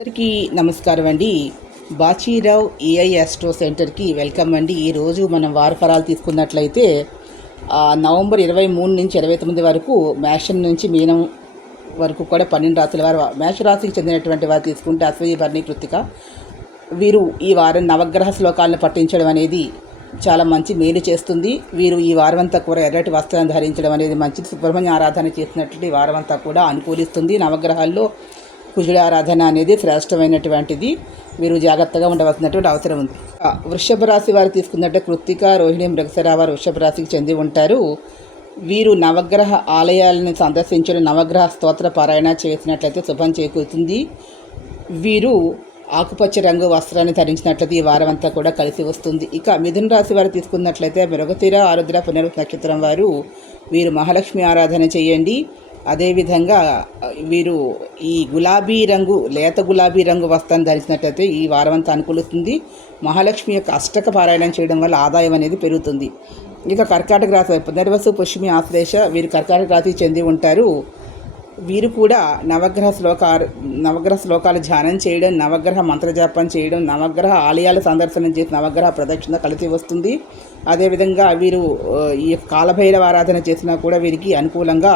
అందరికీ నమస్కారం అండి. బాచీరావు ఏఐ ఆస్ట్రో సెంటర్కి వెల్కమ్ అండి. ఈరోజు మనం వారఫలాలు తీసుకున్నట్లయితే నవంబర్ ఇరవై మూడు నుంచి ఇరవై తొమ్మిది వరకు మేషం నుంచి మీనం వరకు కూడా పన్నెండు రాత్రుల వారు మేషరాశికి చెందినటువంటి వారు తీసుకుంటే అశ్వయ భరణి కృతిక. వీరు ఈ వారం నవగ్రహ శ్లోకాలను పట్టించడం అనేది చాలా మంచి మేలు చేస్తుంది. వీరు ఈ వారం అంతా కూడా ఎర్రటి వస్త్రాన్ని ధరించడం అనేది మంచిది. సుబ్రహ్మణ్య ఆరాధన చేసినట్టు ఈ వారం అంతా కూడా అనుకూలిస్తుంది. నవగ్రహాల్లో కుజుడి ఆరాధన అనేది శ్రేష్టమైనటువంటిది. మీరు జాగ్రత్తగా ఉండవలసినటువంటి అవసరం ఉంది. వృషభ రాశి వారు తీసుకున్నట్టే కృత్తిక రోహిణి మృగసరా వారు వృషభ రాశికి చెంది ఉంటారు. వీరు నవగ్రహ ఆలయాలను సందర్శించడం నవగ్రహ స్తోత్ర పారాయణ చేసినట్లయితే శుభం చేకూరుతుంది. వీరు ఆకుపచ్చ రంగు వస్త్రాన్ని ధరించినట్లయితే ఈ వారం అంతా కూడా కలిసి వస్తుంది. ఇక మిథున రాశి వారు తీసుకున్నట్లయితే మృగతీర ఆరుద్ర పునరు నక్షత్రం వారు వీరు మహాలక్ష్మి ఆరాధన చేయండి. అదేవిధంగా వీరు ఈ గులాబీ రంగు లేత గులాబీ రంగు వస్త్రం ధరించినట్లయితే ఈ వారం అంతా అనుకూలిస్తుంది. మహాలక్ష్మి యొక్క అష్టక పారాయణం చేయడం వల్ల ఆదాయం అనేది పెరుగుతుంది. ఇక కర్కాటక రాశి పునర్వసు పుష్మి ఆశ్లేష వీరు కర్కాటక రాశి చెంది ఉంటారు. వీరు కూడా నవగ్రహ శ్లోక నవగ్రహ శ్లోకాలు ధ్యానం చేయడం నవగ్రహ మంత్రజాపం చేయడం నవగ్రహ ఆలయాల సందర్శనం చేసి నవగ్రహ ప్రదక్షిణ కలిసి వస్తుంది. అదేవిధంగా వీరు ఈ కాలభైరవ ఆరాధన చేసినా కూడా వీరికి అనుకూలంగా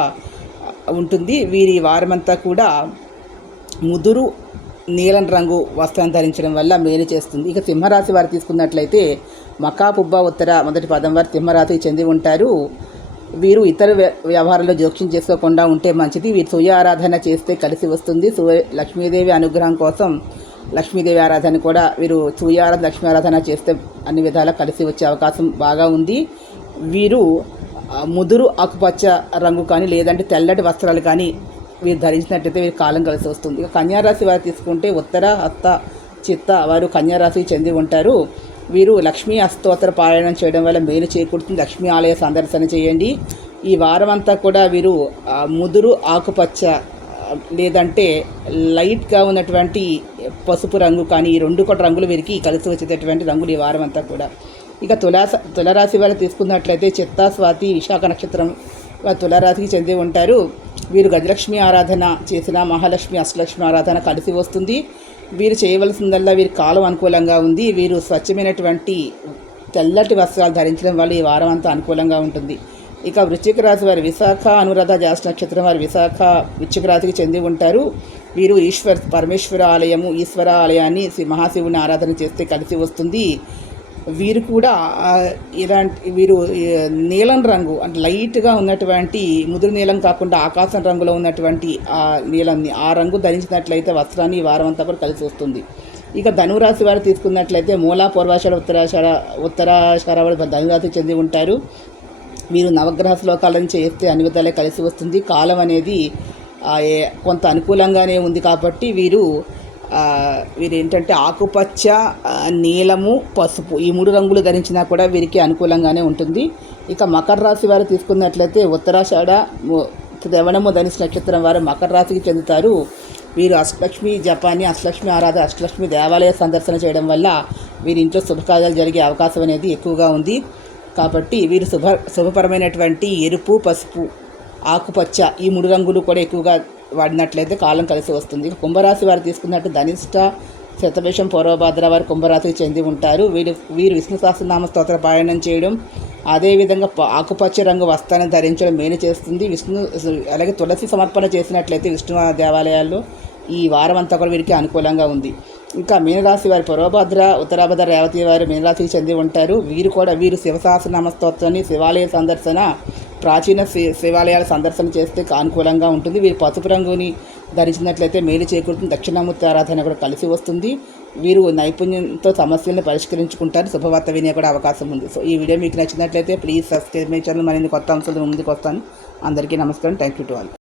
ఉంటుంది. వీరి వారమంతా కూడా ముదురు నీలం రంగు వస్త్రం ధరించడం వల్ల మేలు చేస్తుంది. ఇక సింహరాశి వారు తీసుకున్నట్లయితే మకా పుబ్బ ఉత్తర మొదటి పదం వారు సింహరాశికి చెంది ఉంటారు. వీరు ఇతర వ్య- జోక్యం చేసుకోకుండా ఉంటే మంచిది. వీరు సూర్య ఆరాధన చేస్తే కలిసి వస్తుంది. సూర్య లక్ష్మీదేవి అనుగ్రహం కోసం లక్ష్మీదేవి ఆరాధన కూడా వీరు సూర్య ఆరాధన లక్ష్మీ ఆరాధన చేస్తే అన్ని విధాలా కలిసి వచ్చే అవకాశం బాగా ఉంది. వీరు ముదురు ఆకుపచ్చ రంగు కానీ లేదంటే తెల్లటి వస్త్రాలు కానీ వీరు ధరించినట్టయితే వీరి కాలం కలిసి వస్తుంది. ఇక కన్యారాశి వారు తీసుకుంటే ఉత్తర హస్త చిత్త వారు కన్యారాశికి చెంది ఉంటారు. వీరు లక్ష్మీ అస్తోత్తర పారాయణం చేయడం వల్ల మేలు చేకూరుతుంది. లక్ష్మీ ఆలయ సందర్శన చేయండి. ఈ వారం అంతా కూడా వీరు ముదురు ఆకుపచ్చ లేదంటే లైట్గా ఉన్నటువంటి పసుపు రంగు కానీ ఈ రెండు కూడా రంగులు వీరికి కలిసి వచ్చేటటువంటి రంగులు ఈ వారం అంతా కూడా. ఇక తులాస తులరాశి వాళ్ళు తీసుకున్నట్లయితే చిత్తా స్వాతి విశాఖ నక్షత్రం వారు తులారాశికి చెంది ఉంటారు. వీరు గజలక్ష్మి ఆరాధన చేసిన మహాలక్ష్మి అష్టలక్ష్మి ఆరాధన కలిసి వస్తుంది. వీరు చేయవలసిందల్లా వీరి కాలం అనుకూలంగా ఉంది. వీరు స్వచ్ఛమైనటువంటి తెల్లటి వస్త్రాలు ధరించడం వల్ల ఈ వారం అంతా అనుకూలంగా ఉంటుంది. ఇక వృశ్చిక రాశి వారి విశాఖ అనురాధ జాస్ నక్షత్రం వారి విశాఖ వృశ్చిక రాశికి చెంది ఉంటారు. వీరు ఈశ్వర్ పరమేశ్వర ఆలయము ఈశ్వర ఆలయాన్ని శ్రీ మహాశివుని ఆరాధన చేస్తే కలిసి వస్తుంది. వీరు కూడా ఇలాంటి వీరు నీలం రంగు అంటే లైట్గా ఉన్నటువంటి ముదురు నీలం కాకుండా ఆకాశం రంగులో ఉన్నటువంటి ఆ నీలంని ఆ రంగు ధరించినట్లయితే వస్త్రాన్ని వారమంతా వారం అంతా కూడా కలిసి వస్తుంది. ఇక ధనురాశి వారు తీసుకున్నట్లయితే మూలా పూర్వాషాఢ ఉత్తరాషాఢ ఉత్తరాషాఢ వారు ధనురాశి చెంది ఉంటారు. మీరు నవగ్రహ శ్లోకాలను చేస్తే అన్ని విధాలే కలిసి వస్తుంది. కాలం అనేది కొంత అనుకూలంగానే ఉంది కాబట్టి వీరు వీరేంటంటే ఆకుపచ్చ నీలము పసుపు ఈ మూడు రంగులు ధరించినా కూడా వీరికి అనుకూలంగానే ఉంటుంది. ఇక మకర రాశి వారు తీసుకున్నట్లయితే ఉత్తరాషాఢ ము- ధనిష్ నక్షత్రం వారు మకర రాశికి చెందుతారు. వీరు అష్టలక్ష్మి జపాన్ని అష్టలక్ష్మి ఆరాధన అష్టలక్ష్మి దేవాలయ సందర్శన చేయడం వల్ల వీరి ఇంట్లో శుభకార్యాలు జరిగే అవకాశం అనేది ఎక్కువగా ఉంది. కాబట్టి వీరు శుభ శుభపరమైనటువంటి ఎరుపు పసుపు ఆకుపచ్చ ఈ మూడు రంగులు కూడా ఎక్కువగా వాడినట్లయితే కాలం కలిసి వస్తుంది. కుంభరాశి వారు తీసుకున్నట్టు ధనిష్ట శతభిషం పూర్వభద్ర వారు కుంభరాశికి చెంది ఉంటారు. వీరు వీరు విష్ణు సహస్రనామ స్తోత్ర పారాయణం చేయడం అదేవిధంగా ఆకుపచ్చ రంగు వస్త్రాన్ని ధరించడం మేలు చేస్తుంది. విష్ణు అలాగే తులసి సమర్పణ చేసినట్లయితే విష్ణు దేవాలయాల్లో ఈ వారం అంతా కూడా వీరికి అనుకూలంగా ఉంది. ఇంకా మీనరాశి వారి పూర్వభద్ర ఉత్తరాభద్ర రేవతి వారు మీనరాశికి చెంది ఉంటారు. వీరు కూడా వీరు శివసహస్రనామ స్తోత్రాన్ని శివాలయ సందర్శన ప్రాచీన శి- శివాలయాల సందర్శన చేస్తే అనుకూలంగా ఉంటుంది. వీరు పసుపు రంగుని ధరించినట్లయితే మేలు చేకూరుతుంది. దక్షిణామూర్తి ఆరాధన కూడా కలిసి వస్తుంది. వీరు నైపుణ్యంతో సమస్యలను పరిష్కరించుకుంటారు. శుభవార్త వినే కూడా అవకాశం ఉంది. సో ఈ వీడియో మీకు నచ్చినట్లయితే ప్లీజ్ సబ్స్క్రైబ్ మై ఛానల్. మరిన్ని కొత్త అంశాలు ముందుకు వస్తాను. అందరికీ నమస్కారం. Thank you to all.